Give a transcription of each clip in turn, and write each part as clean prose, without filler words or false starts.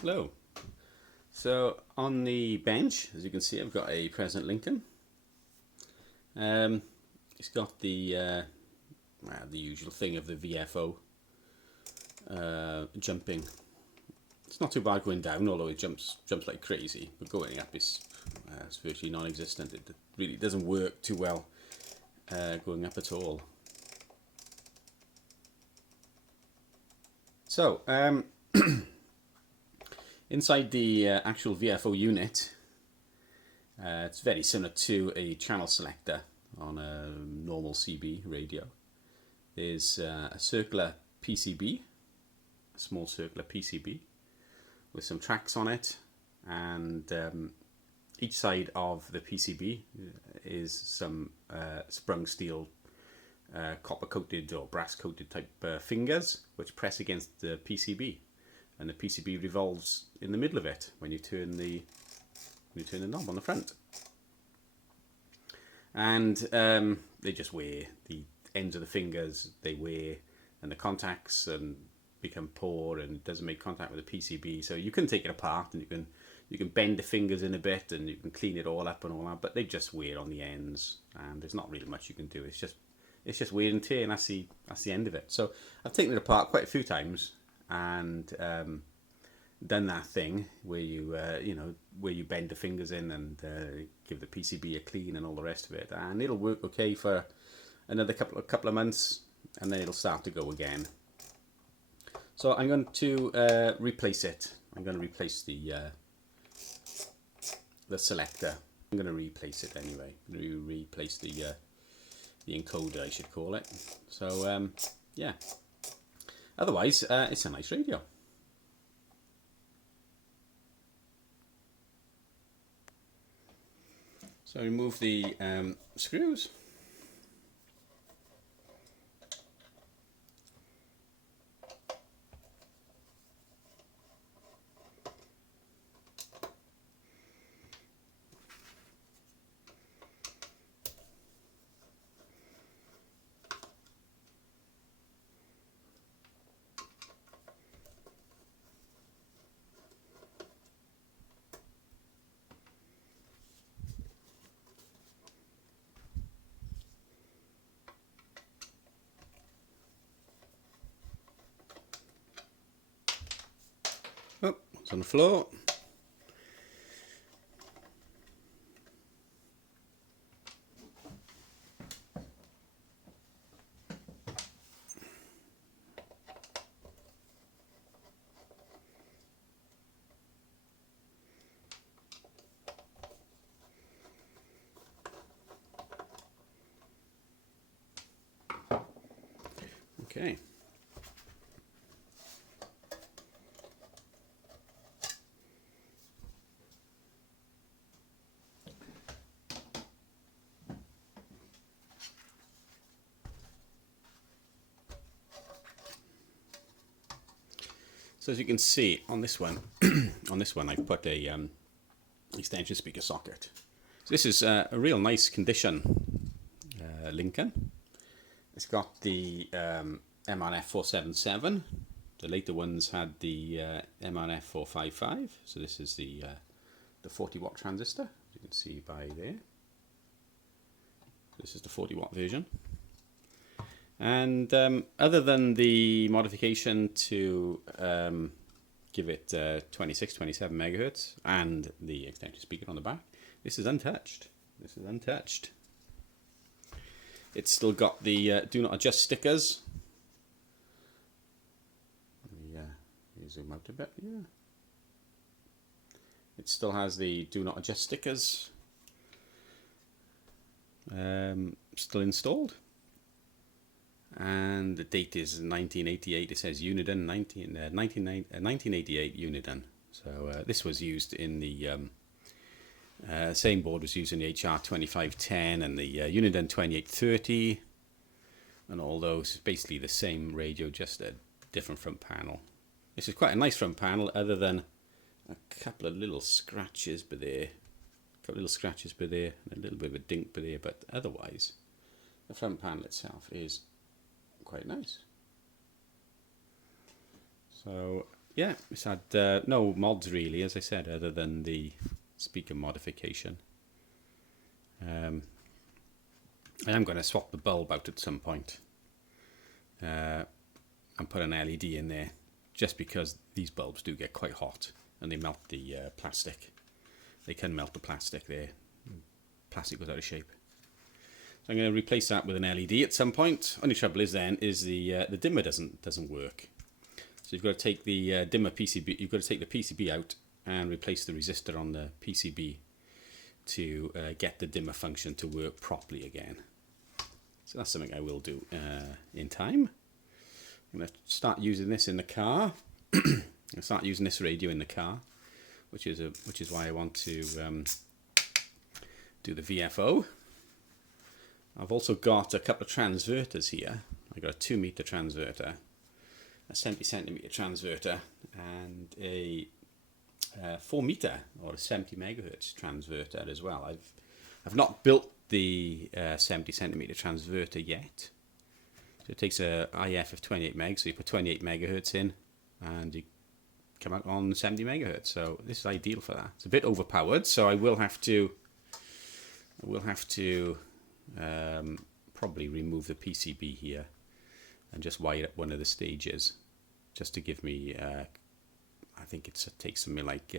Hello. So on the bench, as you can see, I've got a President Lincoln. It's got the usual thing of the VFO jumping. It's not too bad going down, although it jumps like crazy. But going up is it's virtually non-existent. It really doesn't work too well going up at all. So inside the actual VFO unit, it's very similar to a channel selector on a normal CB radio. There's a circular PCB, a small circular PCB with some tracks on it, and each side of the PCB is some sprung steel copper coated or brass coated type fingers which press against the PCB, and the PCB revolves in the middle of it when you turn the knob on the front. And they just wear the ends of the fingers, they wear, and the contacts and become poor and it doesn't make contact with the PCB. So you can take it apart and you can bend the fingers in a bit and you can clean it all up and all that, but they just wear on the ends and there's not really much you can do. It's just wear and tear, and that's the end of it. So I've taken it apart quite a few times and done that thing where you where you bend the fingers in and give the PCB a clean and all the rest of it, and it'll work okay for another couple of months, and then it'll start to go again. So I'm going to replace it. I'm going to replace the selector. I'm going to replace it anyway. Replace the encoder, I should call it. So yeah. Otherwise, it's a nice radio. So remove the screws. Oh, it's on the floor. Okay. So as you can see on this one, I've put a extension speaker socket. So this is a real nice condition Lincoln. It's got the MRF 477. The later ones had the MRF 455. So this is the 40-watt transistor, as you can see by there. This is the 40-watt version. And other than the modification to give it 26, 27 megahertz and the extension speaker on the back, this is untouched. This is untouched. It's still got the do not adjust stickers. Let me zoom out a bit. Yeah. It still has the do not adjust stickers still installed. And the date is 1988. It says Uniden 1988 Uniden. So this was used in the same board was used in the HR 2510 and the Uniden 2830, and all those. Basically the same radio, just a different front panel. This is quite a nice front panel, other than a couple of little scratches by there, and a little bit of a dink by there. But otherwise, the front panel itself is quite nice. So yeah, it's had no mods really, as I said, other than the speaker modification. I am going to swap the bulb out at some point and put an LED in there, just because these bulbs do get quite hot and they melt the plastic. They can melt the plastic there. Plastic goes out of shape. So I'm going to replace that with an LED at some point. Only trouble is then is the dimmer doesn't work. So you've got to take the dimmer PCB. You've got to take the PCB out and replace the resistor on the PCB to get the dimmer function to work properly again. So that's something I will do in time. I'm going to start using this in the car. I'll start using this radio in the car, which is why I want to do the VFO. I've also got a couple of transverters here. I've got a 2 meter transverter, a 70 centimeter transverter, and a 4 meter or a 70 megahertz transverter as well. I've not built the 70 centimeter transverter yet. So it takes a IF of 28 meg, so you put 28 megahertz in and you come out on 70 megahertz. So this is ideal for that. It's a bit overpowered, so I will have to probably remove the PCB here and just wire up one of the stages, just to give me I think it takes something like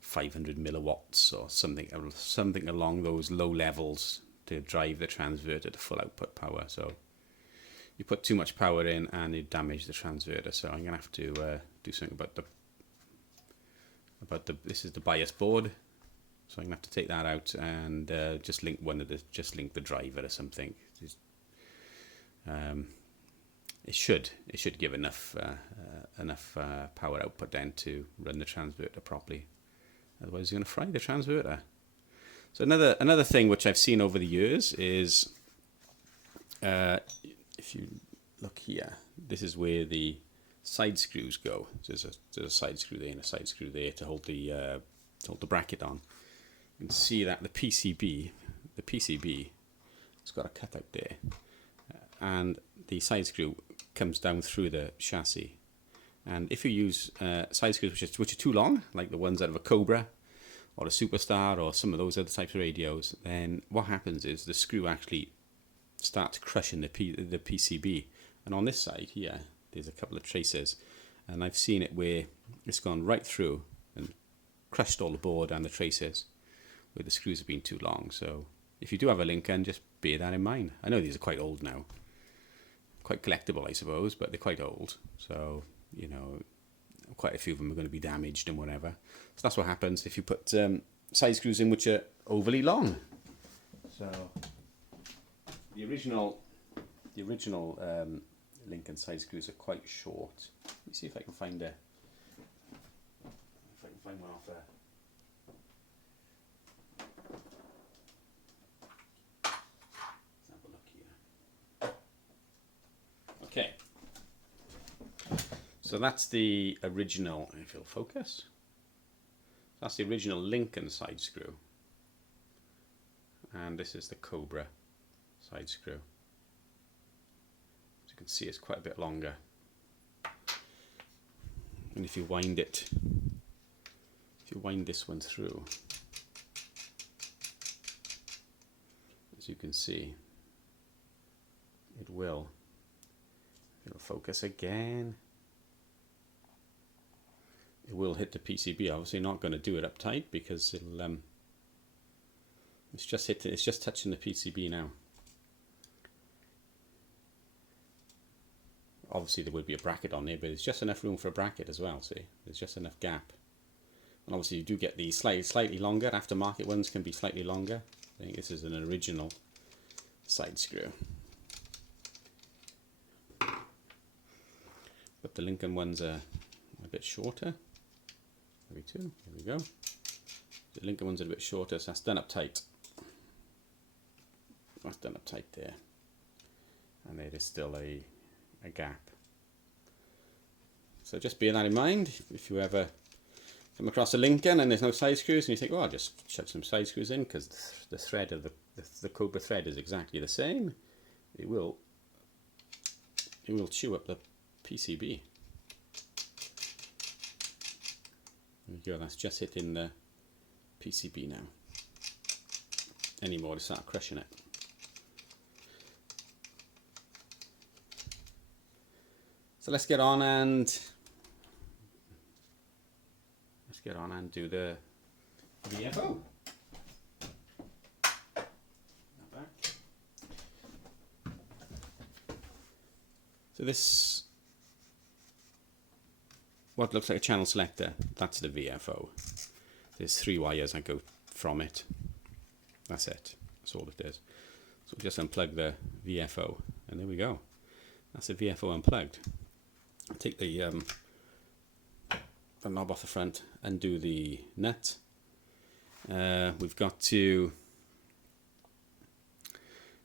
500 milliwatts or something along those low levels to drive the transverter to full output power. So you put too much power in and you damage the transverter. So I'm gonna have to do something about the this is the bias board. So I'm gonna have to take that out and just link the driver or something. It should give enough power output then to run the transverter properly. Otherwise, it's going to fry the transverter. So another thing which I've seen over the years is, if you look here, this is where the side screws go. So there's a side screw there and a side screw there to hold the bracket on. You can see that the PCB, it's got a cutout there, and the side screw comes down through the chassis. And if you use side screws which are too long, like the ones out of a Cobra or a Superstar or some of those other types of radios, then what happens is the screw actually starts crushing the PCB. And on this side here, there's a couple of traces, and I've seen it where it's gone right through and crushed all the board and the traces where the screws have been too long. So if you do have a Lincoln, just bear that in mind. I know these are quite old now, quite collectible I suppose, but they're quite old, so you know, quite a few of them are going to be damaged and whatever. So that's what happens if you put side screws in which are overly long. So the original Lincoln side screws are quite short. Let me see if I can find one off there. Let's have a look here. Okay. So that's the original, if it'll focus, that's the original Lincoln side screw. And this is the Cobra side screw. As you can see, it's quite a bit longer. And if you wind this one through, as you can see, it'll focus again. It will hit the PCB. Obviously not going to do it up tight because it'll it's just touching the PCB now. Obviously there would be a bracket on there, but there's just enough room for a bracket as well. See, there's just enough gap. And obviously you do get the slightly longer. Aftermarket ones can be slightly longer. I think this is an original side screw, but the Lincoln ones are a bit shorter. There we go. The Lincoln ones are a bit shorter, so that's done up tight. That's done up tight there, and there is still a gap. So just bear that in mind if you ever come across a Lincoln and there's no side screws, and you think, oh, I'll just shove some side screws in because the thread of the Cobra thread is exactly the same. It will chew up the PCB. There we go, that's just hitting the PCB now. Any more to start crushing it. So let's get on and do the VFO. So this, what looks like a channel selector, that's the VFO. There's 3 wires that go from it. That's it. That's all it is. So just unplug the VFO, and there we go. That's the VFO unplugged. I'll take the knob off the front, undo the nut. We've got to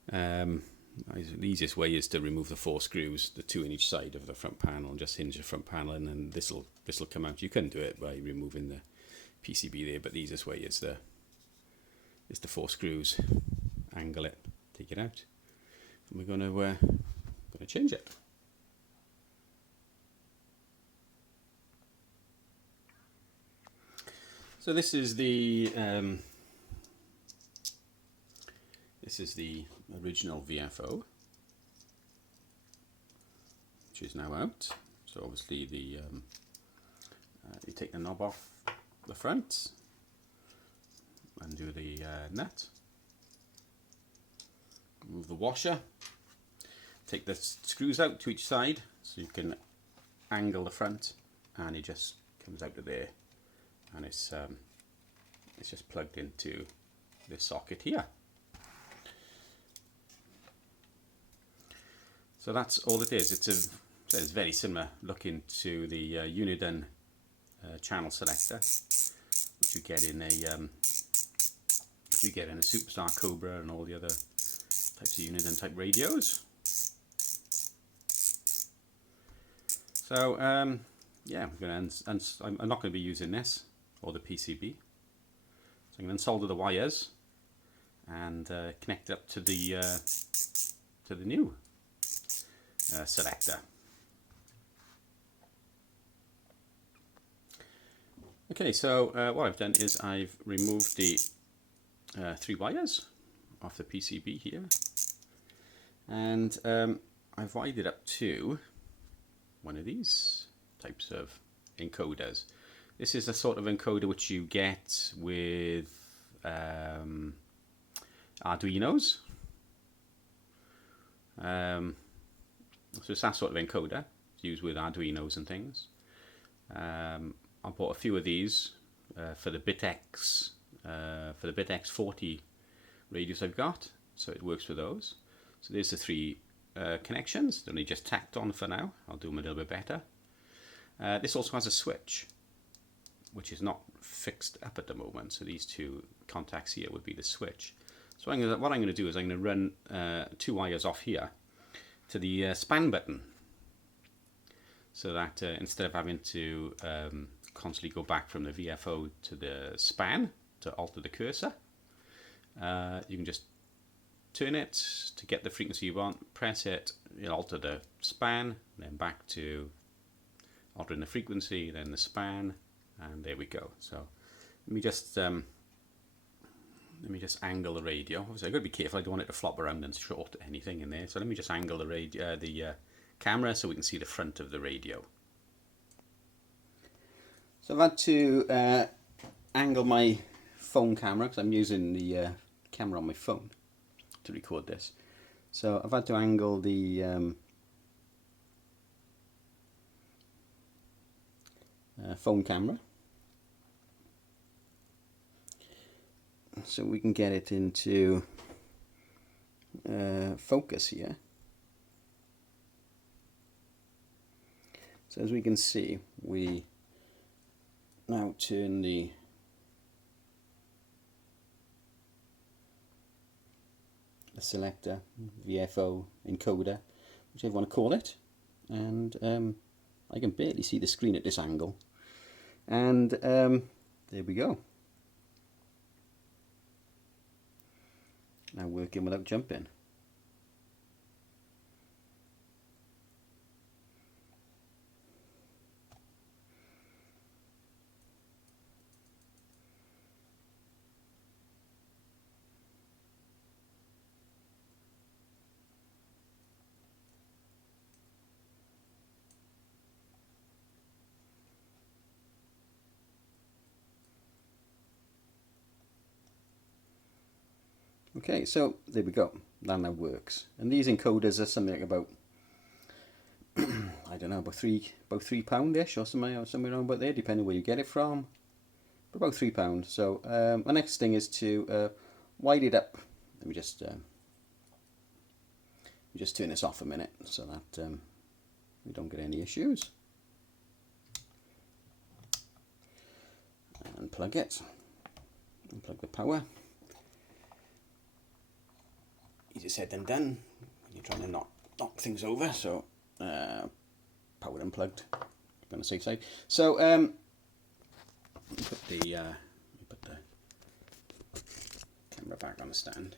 the easiest way is to remove the 4 screws, the 2 in each side of the front panel, and just hinge the front panel, and then this will come out. You can do it by removing the PCB there, but the easiest way is the 4 screws. Angle it, take it out, and we're going to change it. So this is the original VFO, which is now out. So obviously you take the knob off the front, undo the nut, remove the washer, take the screws out to each side so you can angle the front, and it just comes out of there, and it's just plugged into this socket here. So that's all it is. It's very similar looking to the Uniden channel selector, which you get in a Superstar Cobra and all the other types of Uniden type radios. So yeah, I'm not going to be using this or the PCB. So I'm going to unsolder the wires and connect it up to the new selector. Okay, so what I've done is I've removed the 3 wires off the PCB here, and I've wired it up to one of these types of encoders. This is a sort of encoder which you get with Arduinos. So it's that sort of encoder used with Arduinos and things. I bought a few of these for the BitX 40 radios I've got, so it works for those. So there's the 3 connections. They're only just tacked on for now. I'll do them a little bit better. This also has a switch, which is not fixed up at the moment. So these 2 contacts here would be the switch. So what I'm going to do is I'm going to run 2 wires off here to the span button, so that instead of having to constantly go back from the VFO to the span to alter the cursor, you can just turn it to get the frequency you want, press it, it'll alter the span, then back to altering the frequency, then the span, and there we go. So let me just angle the radio. Obviously I've got to be careful, I don't want it to flop around and short anything in there. So let me just angle the radio, the camera, so we can see the front of the radio. So I've had to angle my phone camera, because I'm using the camera on my phone to record this. So I've had to angle the phone camera so we can get it into focus here. So as we can see, we now turn the selector, VFO, encoder, whichever you want to call it, and I can barely see the screen at this angle, and there we go. Now working without jumping. Okay, so there we go. That now works. And these encoders are something like about, I don't know, about £3-ish or somewhere around about there, depending where you get it from. But about £3. So my next thing is to wire it up. Let me just turn this off a minute so that we don't get any issues. And plug it. Unplug the power. Easier said than done when you're trying to knock things over. So power unplugged. On the safe side. So put the camera back on the stand.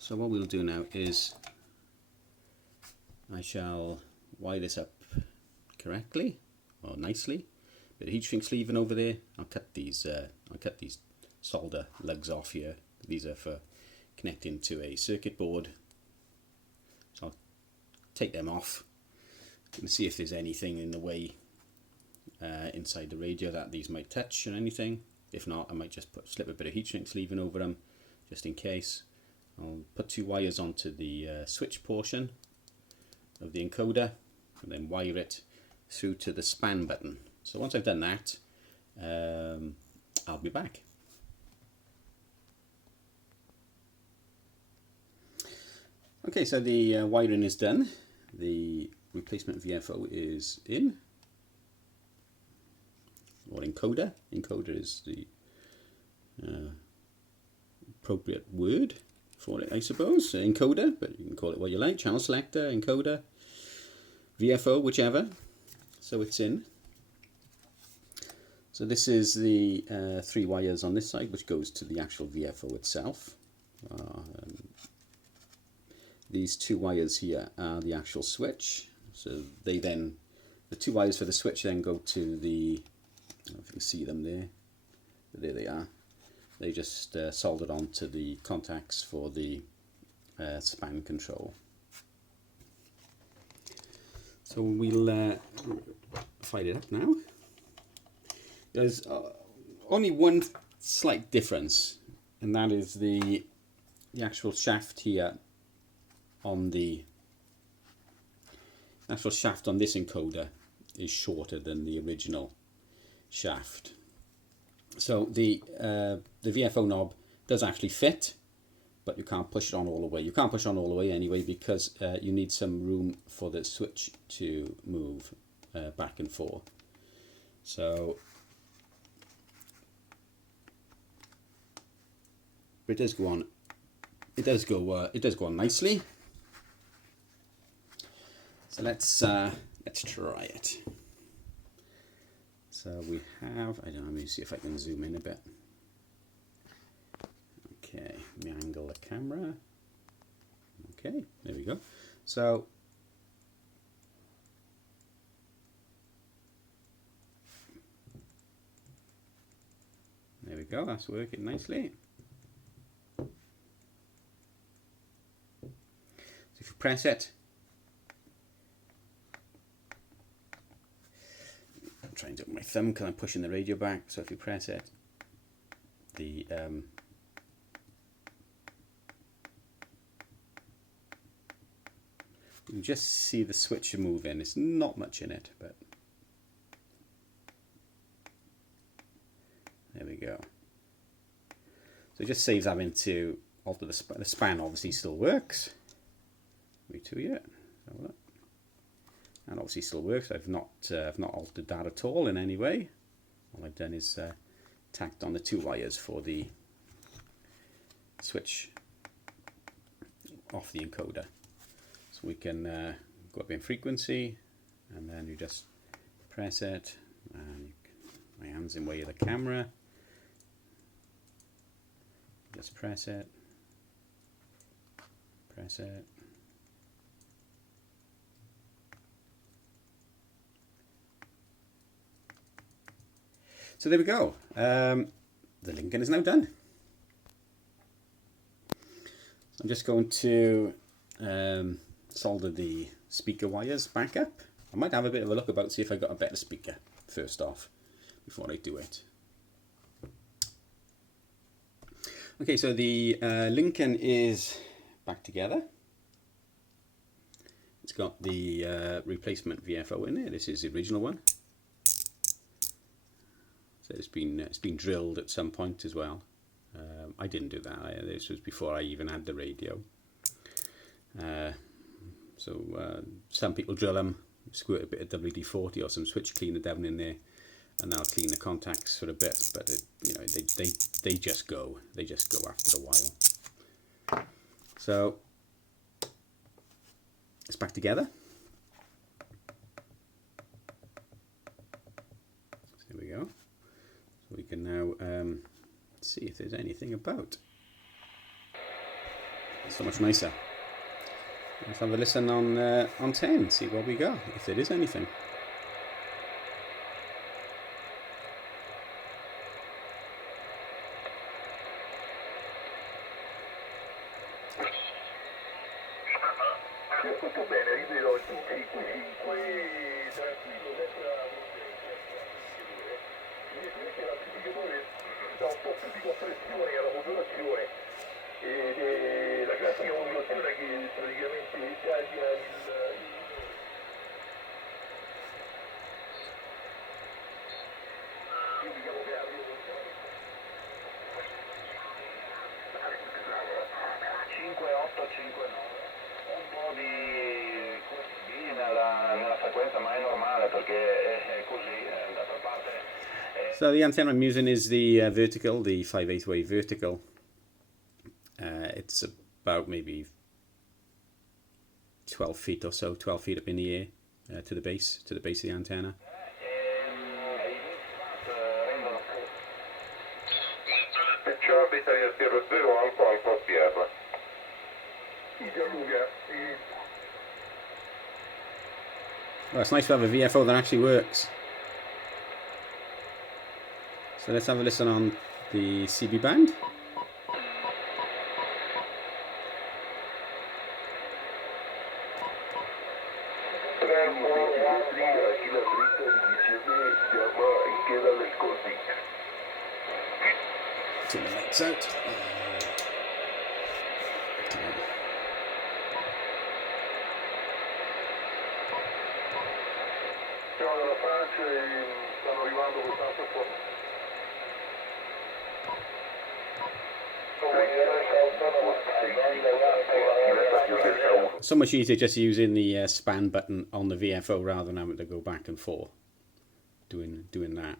So what we'll do now is I shall wire this up correctly or nicely. Bit of heat shrink sleeving over there. I'll cut these solder lugs off here. These are for connecting to a circuit board. So I'll take them off and see if there's anything in the way inside the radio that these might touch or anything. If not, I might just slip a bit of heat shrink sleeving over them just in case. I'll put 2 wires onto the switch portion of the encoder and then wire it through to the span button. So once I've done that, I'll be back. Okay, so the wiring is done. The replacement VFO is in, or encoder. Encoder is the appropriate word for it, I suppose. Encoder, but you can call it what you like. Channel selector, encoder, VFO, whichever. So it's in. So this is the 3 wires on this side, which goes to the actual VFO itself. These 2 wires here are the actual switch. So they then, the 2 wires for the switch then go to the, I don't know if you can see them there, but there they are. They just soldered onto the contacts for the span control. So we'll fire it up now. There's only one slight difference, and that is the actual shaft here on the actual shaft on this encoder is shorter than the original shaft. So the VFO knob does actually fit, but you can't push it on all the way. You can't push on all the way anyway because you need some room for the switch to move back and forth. So it does go on. It does go on nicely. So let's try it. So we have, I don't know, let me see if I can zoom in a bit. Okay, let me angle the camera. Okay, there we go. So there we go, that's working nicely. So if you press it, I'm trying to do it with my thumb because I'm pushing the radio back. So if you press it, the you can just see the switch moving. It's not much in it, but there we go. So it just saves having to alter the span. The span obviously still works. Me too, yeah. And obviously still works. I've not altered that at all in any way. All I've done is tacked on the 2 wires for the switch off the encoder. So we can go up in frequency, and then you just press it, and my hand's in way of the camera. Just press it, press it. So there we go. The linking is now done. So I'm just going to solder the speaker wires back up. I might have a bit of a look about, see if I got a better speaker first off before I do it. Okay, so the Lincoln is back together. It's got the replacement VFO in there. This is the original one. So it's been drilled at some point as well. I didn't do that. This was before I even had the radio. Some people drill them, squirt a bit of WD-40 or some switch cleaner down in there, and I'll clean the contacts for a bit. But they just go. They just go after a while. So it's back together. So there we go. So we can now see if there's anything about. It's so much nicer. Let's have a listen on 10, see what we got, if there is anything. So the antenna I'm using is the vertical, the 5/8 wave vertical. It's about maybe 12 feet or so, 12 feet up in the air to the base of the antenna. Well, it's nice to have a VFO that actually works. So let's have a listen on the CB band. Turn the lights out. So much easier just using the span button on the VFO rather than having to go back and forth doing that.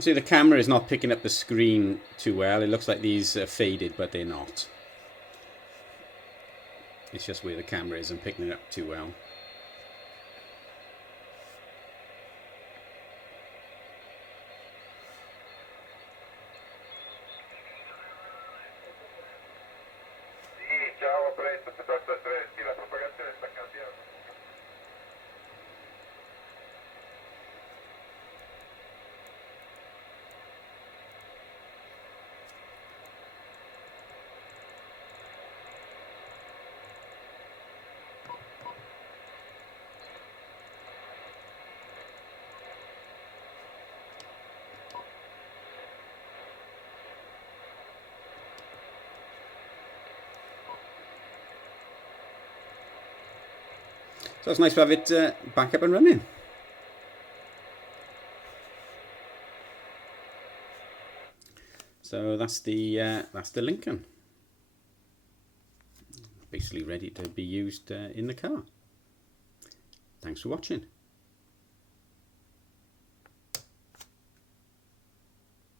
See, the camera is not picking up the screen too well. It looks like these are faded, but they're not. It's just where the camera isn't picking it up too well. So it's nice to have it back up and running. So that's the Lincoln, basically ready to be used in the car. Thanks for watching.